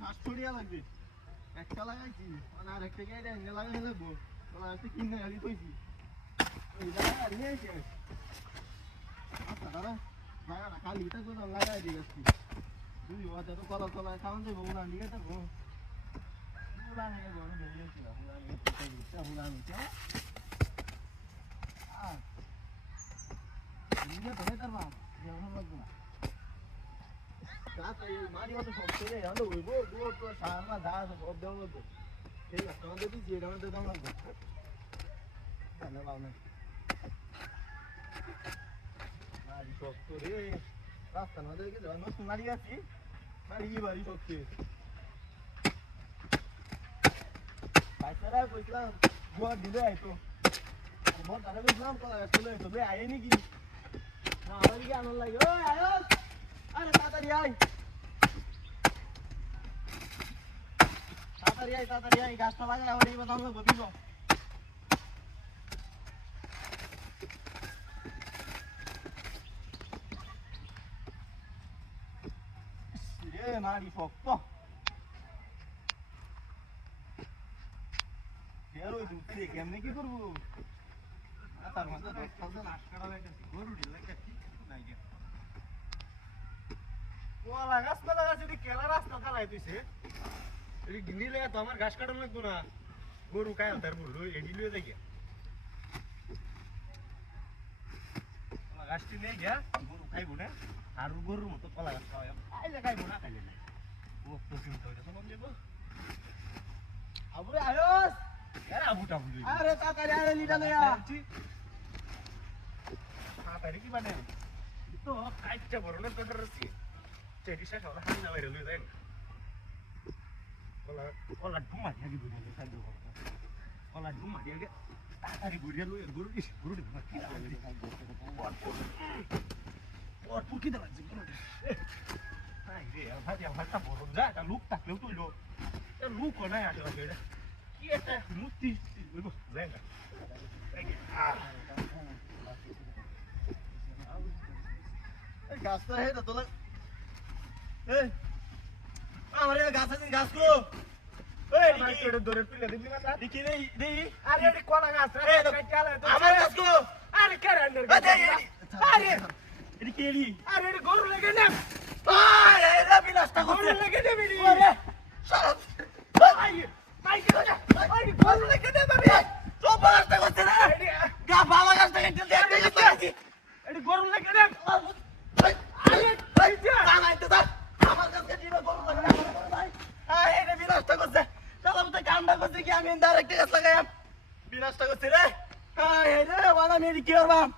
fast ছড়িয়া লাগবে একটা লাগাইছি মানে আর একটা গায়ে এনে লাগাই লাগবো তোলা একটা কিনে আলি কইছি ওই জায়গা আর নিয়ে এসে আচ্ছা দাদা জায়গাটা খালি এটা তো লাগাই দিয়ে গেছি তুই ওটা তো কলা কলা খাওয়ান দেবো উড়ান দিয়ে থাকবো উড়ান নিয়ে বড় বেরিয়ে ছিল উড়ান নিয়ে উড়ান নিতে আর নিজে ধরে তার বাপ যেমন লাগবে না রাত এই মারি মতো সব ছেড়ে আমরা ওইবো দুটো তো সারা যা সব দেওয়া লাগবে ঠিক আছে আমাদের দিচ্ছি এটা আমাদের দাম লাগবে জানে পাও না মারি সব করে রাস্তা না দেখে যাওয়া নতুন মারি আছি মারি বাড়ি সবকে বাচ্চারা কইছিলাম গোয়া দিলে আইতো बहुत ज़्यादा भी नाम पता है चलो तो मैं आए नहीं की ना आवाज़ क्या आने लगी ओए आयो अरे तातारी आई गाछ तो बाजा और ये बताऊं लोग बीबो ये मारी फोक्तो यार वो दूसरे कैमरे की करूँ তার মধ্যে 10,000 আটকাটা লাগাইছি গরু ঢিল লাগাইছি নাই গে ওলা গাছ না লাগাইছি দি কেলা রাস্তা চালাই দিছে এই গিনি লাগা তো আমার ঘাস কাটা লাগবো না গরু কায় তার বললো এডি লয়ে যাই গে ওলা গাছটি নেই গিয়া গরু খাইবো না আর গরুর মতো কলা গাছ খাওয়া আইলে খাইবো না খাইলে না ও তো চিন্তা হইছে সব নেব আবুরে আয়োস আরে আবুটা বুঝি আরে তাড়াতাড়ি আরে লিডা লয়া তাড়াতাড়ি কি মানে তো কাইটা বড় না তোর রসি চেরিশা সরা হানি না বাইরে লই দেন কলা ডুমা দিয়াগি বুঝি সাইড করো কলা ডুমা দিয়াগি তাড়াতাড়ি বুড়িয়া লই গরু ডুমা কি ওর পুকি দাও জি আই রে ভাটা বড় যা তা লুক তাকলেও তুইলো এ লুক না আসলে এটা কি এটা মুতি লইবো জায়গা গাছটা হে তো তোলা এই আমারে গাছ আছে গাছ কো এই মার্কেটে দরে পিলে দিবি না দেখি দেই আরে এডি কোলা গাছ রে কাটালে আমার গাছ কো আরে কেরে আন্ডার আরে এডি কেলি আরে এডি গরু লাগে না আরে এরা বিলাসটা গরু লাগে না বিড়ি আরে সব আই কি হচ্ছে আই গরু লাগে না বাবি সব বিলাসটা করছে না গা ভালো গাছটা কেটে দে এডি গরু লাগে না আমি ডাইরেক্ট গাছ লাগাইম বিনাশটা করছি রে কি করবাম